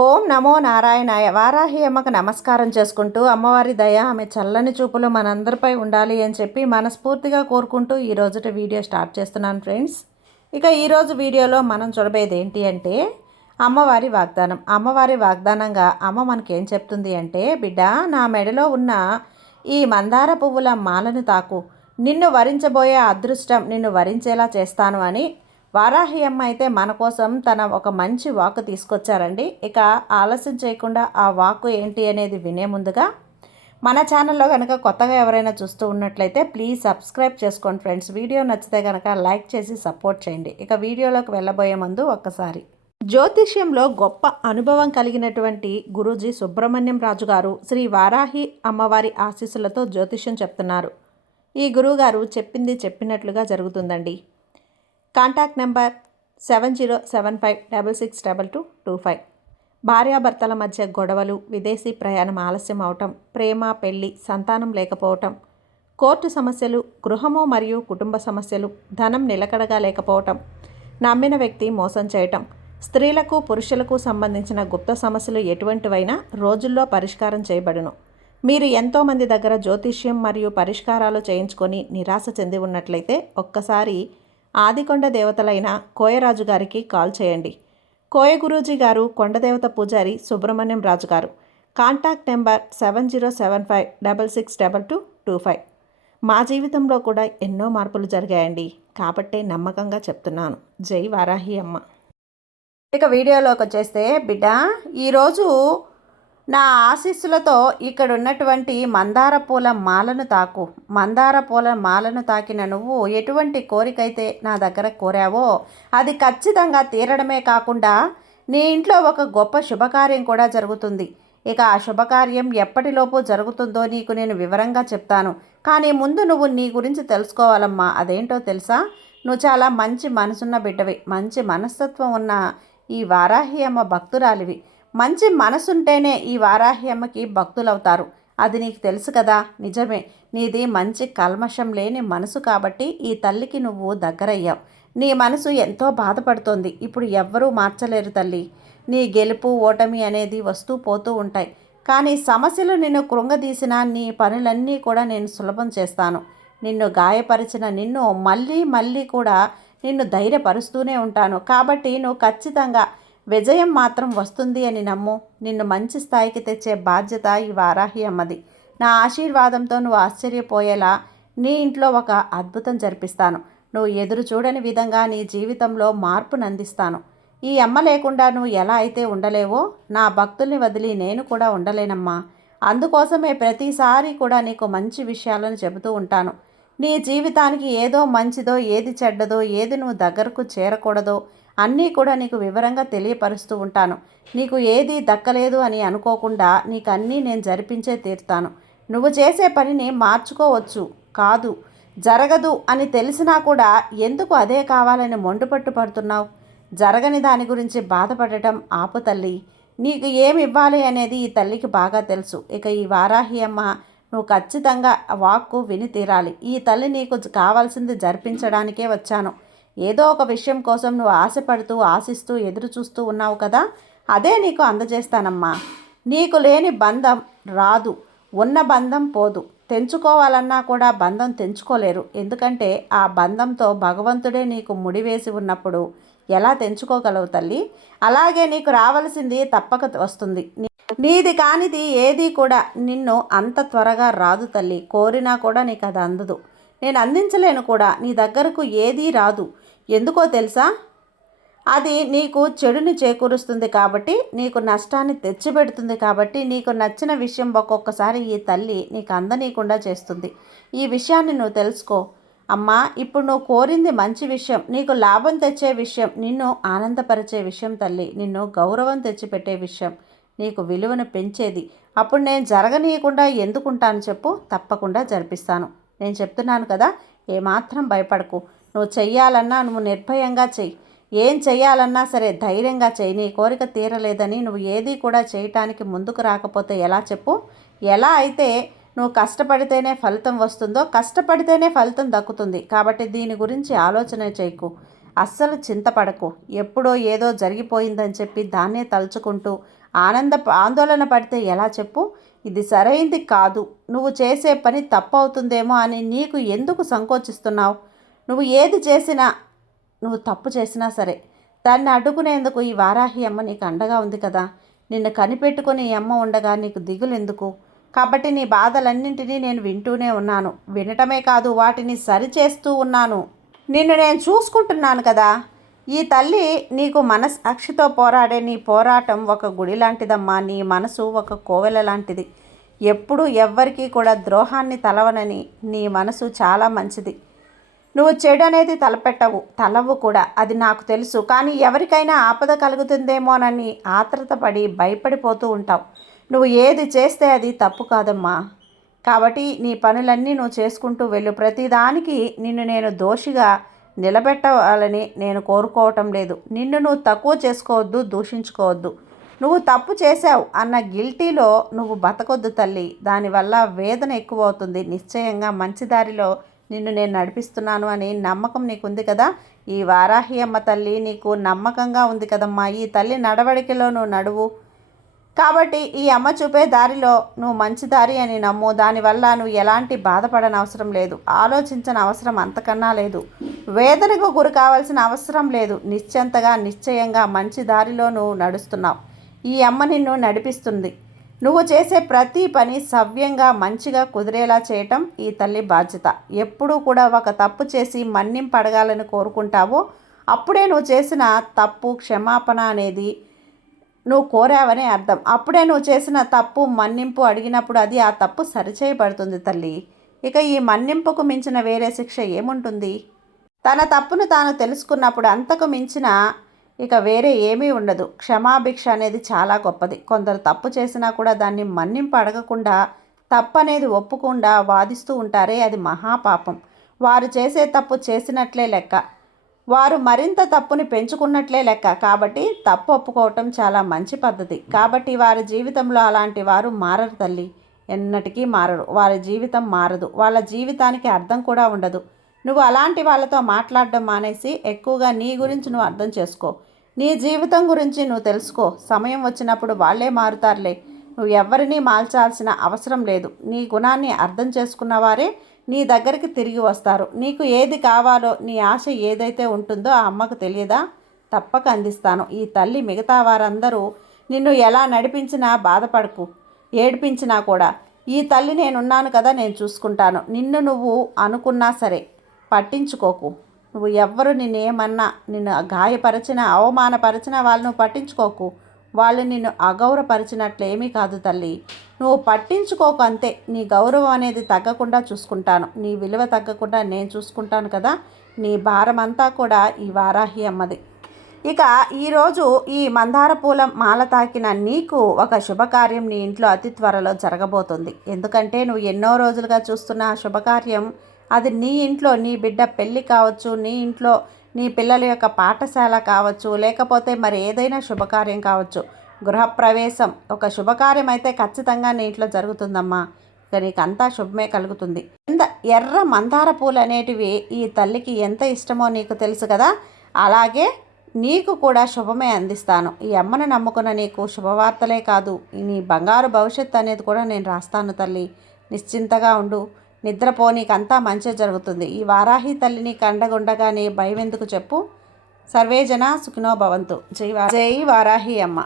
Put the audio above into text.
ఓం నమో నారాయణాయ. వారాహి అమ్మకు నమస్కారం చేసుకుంటూ అమ్మవారి దయ ఆమె చల్లని చూపులు మనందరిపై ఉండాలి అని చెప్పి మనస్ఫూర్తిగా కోరుకుంటూ ఈ రోజుటి వీడియో స్టార్ట్ చేస్తున్నాను ఫ్రెండ్స్. ఇక ఈరోజు వీడియోలో మనం చూడబోయేది ఏంటి అంటే అమ్మవారి వాగ్దానం. అమ్మవారి వాగ్దానంగా అమ్మ మనకేం చెప్తుంది అంటే, బిడ్డ, నా మెడలో ఉన్న ఈ మందార పువ్వుల మాలను తాకు, నిన్ను వరించబోయే అదృష్టం నిన్ను వరించేలా చేస్తాను అని వారాహి అమ్మ అయితే మన కోసం తన ఒక మంచి వాక్ తీసుకొచ్చారండి. ఇక ఆలస్యం చేయకుండా ఆ వాక్ ఏంటి అనేది వినే ముందుగా మన ఛానల్లో కనుక కొత్తగా ఎవరైనా చూస్తూ ఉన్నట్లయితే ప్లీజ్ సబ్స్క్రైబ్ చేసుకోండి ఫ్రెండ్స్. వీడియో నచ్చితే కనుక లైక్ చేసి సపోర్ట్ చేయండి. ఇక వీడియోలోకి వెళ్ళబోయే ముందు ఒక్కసారి జ్యోతిష్యంలో గొప్ప అనుభవం కలిగినటువంటి గురూజీ సుబ్రహ్మణ్యం రాజు గారు శ్రీ వారాహి అమ్మవారి ఆశీస్సులతో జ్యోతిష్యం చెప్తున్నారు. ఈ గురువుగారు చెప్పింది చెప్పినట్లుగా జరుగుతుందండి. Contact number 7075662225. భార్యాభర్తల మధ్య గొడవలు, విదేశీ ప్రయాణం ఆలస్యం అవటం, ప్రేమ, పెళ్లి, సంతానం లేకపోవటం, కోర్టు సమస్యలు, గృహము మరియు కుటుంబ సమస్యలు, ధనం నిలకడగా లేకపోవటం, నమ్మిన వ్యక్తి మోసం చేయటం, స్త్రీలకు పురుషులకు సంబంధించిన గుప్త సమస్యలు ఎటువంటివైనా రోజుల్లో పరిష్కారం చేయబడును. మీరు ఎంతోమంది దగ్గర జ్యోతిష్యం మరియు పరిష్కారాలు చేయించుకొని నిరాశ చెంది ఉన్నట్లయితే ఒక్కసారి ఆదికొండ దేవతలైన కోయరాజు గారికి కాల్ చేయండి. కోయ గురూజీ గారు కొండదేవత పూజారి సుబ్రహ్మణ్యం రాజు గారు. Contact number 7075662225. మా జీవితంలో కూడా ఎన్నో మార్పులు జరిగాయండి, కాబట్టే నమ్మకంగా చెప్తున్నాను. జై వారాహి అమ్మ. ఇక వీడియోలోకి వచ్చేస్తే, బిడ్డ, ఈరోజు నా ఆశీస్సులతో ఇక్కడ ఉన్నటువంటి మందార పూల మాలను తాకు. మందార పూల మాలను తాకిన నువ్వు ఎటువంటి కోరికైతే నా దగ్గర కోరావో అది ఖచ్చితంగా తీరడమే కాకుండా నీ ఇంట్లో ఒక గొప్ప శుభకార్యం కూడా జరుగుతుంది. ఇక ఆ శుభకార్యం ఎప్పటిలోపు జరుగుతుందో నీకు నేను వివరంగా చెప్తాను. కానీ ముందు నువ్వు నీ గురించి తెలుసుకోవాలమ్మా. అదేంటో తెలుసా? నువ్వు చాలా మంచి మనసున్న బిడ్డవి, మంచి మనస్తత్వం ఉన్న ఈ వారాహి అమ్మ భక్తురాలివి. మంచి మనసుంటేనే ఈ వారాహి అమ్మకి భక్తులవుతారు. అది నీకు తెలుసు కదా. నిజమే, నీది మంచి కల్మషం లేని మనసు కాబట్టి ఈ తల్లికి నువ్వు దగ్గరయ్యావు. నీ మనసు ఎంతో బాధపడుతోంది. ఇప్పుడు ఎవ్వరూ మార్చలేరు తల్లి. నీ గెలుపు ఓటమి అనేది వస్తూ పోతూ ఉంటాయి. కానీ సమస్యలు నిన్ను కృంగదీసిన నీ పనులన్నీ కూడా నేను సులభం చేస్తాను. నిన్ను గాయపరిచిన నిన్ను మళ్ళీ మళ్ళీ కూడా నిన్ను ధైర్యపరుస్తూనే ఉంటాను. కాబట్టి నువ్వు ఖచ్చితంగా విజయం మాత్రం వస్తుంది అని నమ్ము. నిన్ను మంచి స్థాయికి తెచ్చే బాధ్యత ఈ వారాహి అమ్మది. నా ఆశీర్వాదంతో నువ్వు ఆశ్చర్యపోయేలా నీ ఇంట్లో ఒక అద్భుతం జరిపిస్తాను. నువ్వు ఎదురు చూడని విధంగా నీ జీవితంలో మార్పును అందిస్తాను. ఈ అమ్మ లేకుండా నువ్వు ఎలా అయితే ఉండలేవో నా భక్తుల్ని వదిలి నేను కూడా ఉండలేనమ్మా. అందుకోసమే ప్రతిసారి కూడా నీకు మంచి విషయాలను చెబుతూ ఉంటాను. నీ జీవితానికి ఏదో మంచిదో, ఏది చెడ్డదో, ఏది నువ్వు దగ్గరకు చేరకూడదో అన్నీ కూడా నీకు వివరంగా తెలియపరుస్తూ ఉంటాను. నీకు ఏది దక్కలేదు అని అనుకోకుండా నీకు అన్నీ నేను జరిపించే తీరుతాను. నువ్వు చేసే పనిని మార్చుకోవచ్చు, కాదు జరగదు అని తెలిసినా కూడా ఎందుకు అదే కావాలని మొండుపట్టు పడుతున్నావు? జరగని దాని గురించి బాధపడటం ఆపు తల్లి. నీకు ఏమి ఇవ్వాలి అనేది ఈ తల్లికి బాగా తెలుసు. ఇక ఈ వారాహి అమ్మ నువ్వు ఖచ్చితంగా వాక్కు విని తీరాలి. ఈ తల్లి నీకు కావాల్సింది జరిపించడానికే వచ్చాను. ఏదో ఒక విషయం కోసం నువ్వు ఆశపడుతూ ఆశిస్తూ ఎదురు చూస్తూ ఉన్నావు కదా, అదే నీకు అందజేస్తానమ్మా. నీకు లేని బంధం రాదు, ఉన్న బంధం పోదు. తెంచుకోవాలన్నా కూడా బంధం తెంచుకోలేరు. ఎందుకంటే ఆ బంధంతో భగవంతుడే నీకు ముడివేసి ఉన్నప్పుడు ఎలా తెంచుకోగలవు తల్లి? అలాగే నీకు రావాల్సింది తప్పక వస్తుంది. నీది కానిది ఏది కూడా నిన్ను అంత త్వరగా రాదు తల్లి. కోరినా కూడా నీకు అది అందదు. నేను అందించలేను కూడా. నీ దగ్గరకు ఏదీ రాదు. ఎందుకో తెలుసా? అది నీకు చెడుని చేకూరుస్తుంది కాబట్టి, నీకు నష్టాన్ని తెచ్చిపెడుతుంది కాబట్టి, నీకు నచ్చిన విషయం ఒక్కొక్కసారి ఈ తల్లి నీకు అందనీయకుండా చేస్తుంది. ఈ విషయాన్ని నువ్వు తెలుసుకో అమ్మా. ఇప్పుడు నువ్వు కోరింది మంచి విషయం, నీకు లాభం తెచ్చే విషయం, నిన్ను ఆనందపరిచే విషయం తల్లి. నిన్ను గౌరవం తెచ్చిపెట్టే విషయం, నీకు విలువను పెంచేది. అప్పుడు నేను జరగనీయకుండా ఎందుకుంటాను చెప్పు? తప్పకుండా జరిపిస్తాను. నేను చెప్తున్నాను కదా, ఏమాత్రం భయపడకు. నువ్వు చెయ్యాలన్నా నువ్వు నిర్భయంగా చెయ్యి. ఏం చెయ్యాలన్నా సరే ధైర్యంగా చెయ్యి. నీ కోరిక తీరలేదని నువ్వు ఏది కూడా చేయటానికి ముందుకు రాకపోతే ఎలా చెప్పు? ఎలా అయితే నువ్వు కష్టపడితేనే ఫలితం వస్తుందో, కష్టపడితేనే ఫలితం దక్కుతుంది. కాబట్టి దీని గురించి ఆలోచన చేయకు. అస్సలు చింతపడకు. ఎప్పుడో ఏదో జరిగిపోయిందని చెప్పి దాన్నే తలుచుకుంటూ ఆందోళన పడితే ఎలా చెప్పు? ఇది సరైంది కాదు. నువ్వు చేసే పని తప్పు అవుతుందేమో అని నీకు ఎందుకు సంకోచిస్తున్నావు? నువ్వు ఏది చేసినా, నువ్వు తప్పు చేసినా సరే దాన్ని అడ్డుకునేందుకు ఈ వారాహి అమ్మ నీకు అండగా ఉంది కదా. నిన్ను కనిపెట్టుకుని ఈ అమ్మ ఉండగా నీకు దిగులు ఎందుకు? కాబట్టి నీ బాధలన్నింటినీ నేను వింటూనే ఉన్నాను. వినటమే కాదు, వాటిని సరిచేస్తూ ఉన్నాను. నిన్ను నేను చూసుకుంటున్నాను కదా. ఈ తల్లి నీకు మనస్సాక్షితో పోరాడే నీ పోరాటం ఒక గుడి లాంటిదమ్మా. నీ మనసు ఒక కోవెల లాంటిది. ఎప్పుడూ ఎవ్వరికీ కూడా ద్రోహాన్ని తలవనని నీ మనసు చాలా మంచిది. నువ్వు చెడు అనేది తలవు కూడా, అది నాకు తెలుసు. కానీ ఎవరికైనా ఆపద కలుగుతుందేమోనని ఆత్రతపడి భయపడిపోతూ ఉంటావు. నువ్వు ఏది చేస్తే అది తప్పు కాదమ్మా. కాబట్టి నీ పనులన్నీ నువ్వు చేసుకుంటూ వెళ్ళు. ప్రతిదానికి నిన్ను నేను దోషిగా నిలబెట్టాలని నేను కోరుకోవటం లేదు. నిన్ను నువ్వు తక్కువ చేసుకోవద్దు, దూషించుకోవద్దు. నువ్వు తప్పు చేశావు అన్న గిల్టీలో నువ్వు బతకొద్దు తల్లి. దానివల్ల వేదన ఎక్కువ అవుతుంది. నిశ్చయంగా మంచి దారిలో నిన్ను నేను నడిపిస్తున్నాను అని నమ్మకం నీకుంది కదా. ఈ వారాహి అమ్మ తల్లి నీకు నమ్మకంగా ఉంది కదమ్మా. ఈ తల్లి నడవడికలో నువ్వు నడువు. కాబట్టి ఈ అమ్మ చూపే దారిలో నువ్వు మంచి దారి అని నమ్ము. దానివల్ల నువ్వు ఎలాంటి బాధపడని అవసరం లేదు. ఆలోచించిన అవసరం అంతకన్నా లేదు. వేదనకు గురి కావాల్సిన అవసరం లేదు. నిశ్చయంగా మంచి దారిలో నువ్వు నడుస్తున్నావు. ఈ అమ్మ నిన్ను నడిపిస్తుంది. నువ్వు చేసే ప్రతి పని సవ్యంగా మంచిగా కుదిరేలా చేయటం ఈ తల్లి బాధ్యత. ఎప్పుడూ కూడా ఒక తప్పు చేసి మన్నింపు అడగాలని కోరుకుంటావో అప్పుడే నువ్వు చేసిన తప్పు క్షమాపణ అనేది నువ్వు కోరావనే అర్థం. అప్పుడే నువ్వు చేసిన తప్పు మన్నింపు అడిగినప్పుడు అది ఆ తప్పు సరిచేయబడుతుంది తల్లి. ఇక ఈ మన్నింపుకు మించిన వేరే శిక్ష ఏముంటుంది? తన తప్పును తాను తెలుసుకున్నప్పుడు అంతకు మించిన ఇక వేరే ఏమీ ఉండదు. క్షమాభిక్ష అనేది చాలా గొప్పది. కొందరు తప్పు చేసినా కూడా దాన్ని మన్నింపు అడగకుండా తప్పు అనేది ఒప్పుకుండా వాదిస్తూ ఉంటారే, అది మహాపాపం. వారు చేసే తప్పు చేసినట్లే లెక్క. వారు మరింత తప్పుని పెంచుకున్నట్లే లెక్క. కాబట్టి తప్పు ఒప్పుకోవటం చాలా మంచి పద్ధతి. కాబట్టి వారి జీవితంలో అలాంటి వారు మారరు తల్లి. ఎన్నటికీ మారరు. వారి జీవితం మారదు. వాళ్ళ జీవితానికి అర్థం కూడా ఉండదు. నువ్వు అలాంటి వాళ్ళతో మాట్లాడడం మానేసి ఎక్కువగా నీ గురించి నువ్వు అర్థం చేసుకో. నీ జీవితం గురించి నువ్వు తెలుసుకో. సమయం వచ్చినప్పుడు వాళ్ళే మారుతారులే. నువ్వు ఎవరినీ మార్చాల్సిన అవసరం లేదు. నీ గుణాన్ని అర్థం చేసుకున్న వారే నీ దగ్గరికి తిరిగి వస్తారు. నీకు ఏది కావాలో, నీ ఆశ ఏదైతే ఉంటుందో ఆ అమ్మకు తెలియదా? తప్పక అందిస్తాను. ఈ తల్లి మిగతా వారందరూ నిన్ను ఎలా నడిపించినా బాధపడకు, ఏడిపించినా కూడా ఈ తల్లి నేనున్నాను కదా, నేను చూసుకుంటాను. నిన్ను నువ్వు అనుకున్నా సరే పట్టించుకోకు. నువ్వు ఎవ్వరు నిన్నేమన్నా, నిన్ను గాయపరిచినా అవమానపరిచినా వాళ్ళను పట్టించుకోకు. వాళ్ళు నిన్ను అగౌరవపరిచినట్లేమీ కాదు తల్లి. నువ్వు పట్టించుకోకు అంతే. నీ గౌరవం అనేది తగ్గకుండా చూసుకుంటాను. నీ విలువ తగ్గకుండా నేను చూసుకుంటాను కదా. నీ భారం అంతా కూడా ఈ వారాహి అమ్మది. ఇక ఈరోజు ఈ మందార పూల మాల తాకిన నీకు ఒక శుభకార్యం నీ ఇంట్లో అతి త్వరలో జరగబోతుంది. ఎందుకంటే నువ్వు ఎన్నో రోజులుగా చూస్తున్న ఆ శుభకార్యం, అది నీ ఇంట్లో నీ బిడ్డ పెళ్ళి కావచ్చు, నీ ఇంట్లో నీ పిల్లల యొక్క పాఠశాల కావచ్చు, లేకపోతే మరి ఏదైనా శుభకార్యం కావచ్చు, గృహప్రవేశం, ఒక శుభకార్యం అయితే ఖచ్చితంగా నీ ఇంట్లో జరుగుతుందమ్మా. ఇక నీకంతా శుభమే కలుగుతుంది. ఎర్ర మందార పూలు అనేటివి ఈ తల్లికి ఎంత ఇష్టమో నీకు తెలుసు కదా. అలాగే నీకు కూడా శుభమే అందిస్తాను. ఈ అమ్మను నమ్ముకున్న నీకు శుభవార్తలే కాదు, నీ బంగారు భవిష్యత్తు అనేది కూడా నేను రాస్తాను తల్లి. నిశ్చింతగా ఉండు, నిద్రపో, నీకంతా మంచి జరుగుతుంది. ఈ వారాహి తల్లిని కండగుండగా నీ భయం ఎందుకు చెప్పు. సర్వేజన సుఖినో భవంతు. జై వారాహి అమ్మ.